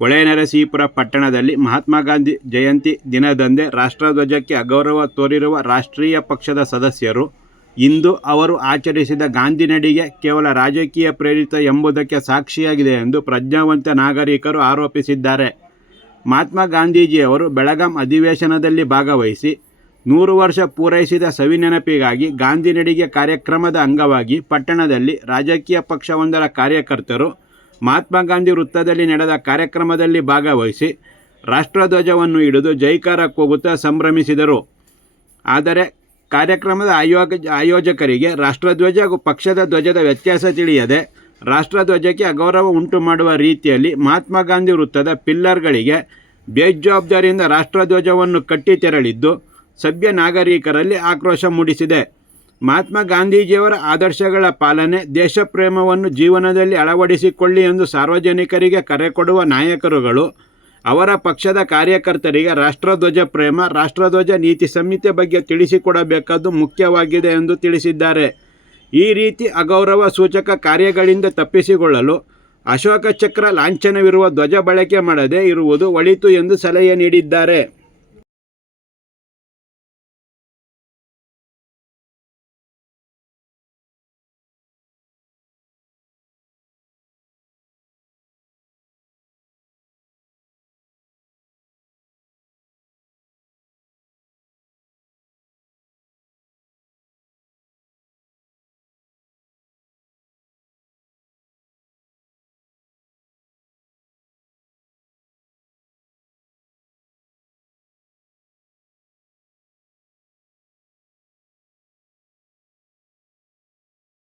ಹೊಳೆನರಸೀಪುರ ಪಟ್ಟಣದಲ್ಲಿ ಮಹಾತ್ಮ ಗಾಂಧಿ ಜಯಂತಿ ದಿನದಂದೇ ರಾಷ್ಟ್ರಧ್ವಜಕ್ಕೆ ಅಗೌರವ ತೋರಿರುವ ರಾಷ್ಟ್ರೀಯ ಪಕ್ಷದ ಸದಸ್ಯರು, ಇಂದು ಅವರು ಆಚರಿಸಿದ ಗಾಂಧಿ ನಡಿಗೆ ಕೇವಲ ರಾಜಕೀಯ ಪ್ರೇರಿತ ಎಂಬುದಕ್ಕೆ ಸಾಕ್ಷಿಯಾಗಿದೆ ಎಂದು ಪ್ರಜ್ಞಾವಂತ ನಾಗರಿಕರು ಆರೋಪಿಸಿದ್ದಾರೆ. ಮಹಾತ್ಮ ಗಾಂಧೀಜಿಯವರು ಬೆಳಗಾಂ ಅಧಿವೇಶನದಲ್ಲಿ ಭಾಗವಹಿಸಿ ನೂರು ವರ್ಷ ಪೂರೈಸಿದ ಸವಿನೆನಪಿಗಾಗಿ ಗಾಂಧಿ ನಡಿಗೆ ಕಾರ್ಯಕ್ರಮದ ಅಂಗವಾಗಿ ಪಟ್ಟಣದಲ್ಲಿ ರಾಜಕೀಯ ಪಕ್ಷವೊಂದರ ಕಾರ್ಯಕರ್ತರು ಮಹಾತ್ಮ ಗಾಂಧಿ ವೃತ್ತದಲ್ಲಿ ನಡೆದ ಕಾರ್ಯಕ್ರಮದಲ್ಲಿ ಭಾಗವಹಿಸಿ ರಾಷ್ಟ್ರಧ್ವಜವನ್ನು ಹಿಡಿದು ಜೈಕಾರ ಕೂಗುತ್ತಾ ಸಂಭ್ರಮಿಸಿದರು. ಆದರೆ ಕಾರ್ಯಕ್ರಮದ ಆಯೋಗ ಆಯೋಜಕರಿಗೆ ರಾಷ್ಟ್ರಧ್ವಜ ಹಾಗೂ ಪಕ್ಷದ ಧ್ವಜದ ವ್ಯತ್ಯಾಸ ತಿಳಿಯದೆ ರಾಷ್ಟ್ರಧ್ವಜಕ್ಕೆ ಅಗೌರವ ಉಂಟು ಮಾಡುವ ರೀತಿಯಲ್ಲಿ ಮಹಾತ್ಮ ಗಾಂಧಿ ವೃತ್ತದ ಪಿಲ್ಲರ್ಗಳಿಗೆ ಬೇಜವಾಬ್ದಾರಿಯಿಂದ ರಾಷ್ಟ್ರಧ್ವಜವನ್ನು ಕಟ್ಟಿ ತೆರಳಿದ್ದು ಸಭ್ಯ ನಾಗರಿಕರಲ್ಲಿ ಆಕ್ರೋಶ ಮೂಡಿಸಿದೆ. ಮಹಾತ್ಮ ಗಾಂಧೀಜಿಯವರ ಆದರ್ಶಗಳ ಪಾಲನೆ, ದೇಶಪ್ರೇಮವನ್ನು ಜೀವನದಲ್ಲಿ ಅಳವಡಿಸಿಕೊಳ್ಳಿ ಎಂದು ಸಾರ್ವಜನಿಕರಿಗೆ ಕರೆ ಕೊಡುವ ನಾಯಕರುಗಳು, ಅವರ ಪಕ್ಷದ ಕಾರ್ಯಕರ್ತರಿಗೆ ರಾಷ್ಟ್ರಧ್ವಜ ಪ್ರೇಮ, ರಾಷ್ಟ್ರಧ್ವಜ ನೀತಿ ಸಂಹಿತೆ ಬಗ್ಗೆ ತಿಳಿಸಿಕೊಡಬೇಕಾದ್ದು ಮುಖ್ಯವಾಗಿದೆ ಎಂದು ತಿಳಿಸಿದ್ದಾರೆ. ಈ ರೀತಿ ಅಗೌರವ ಸೂಚಕ ಕಾರ್ಯಗಳಿಂದ ತಪ್ಪಿಸಿಕೊಳ್ಳಲು ಅಶೋಕ ಚಕ್ರ ಲಾಂಛನವಿರುವ ಧ್ವಜ ಬಳಕೆ ಮಾಡದೇ ಇರುವುದು ಒಳಿತು ಎಂದು ಸಲಹೆ ನೀಡಿದ್ದಾರೆ.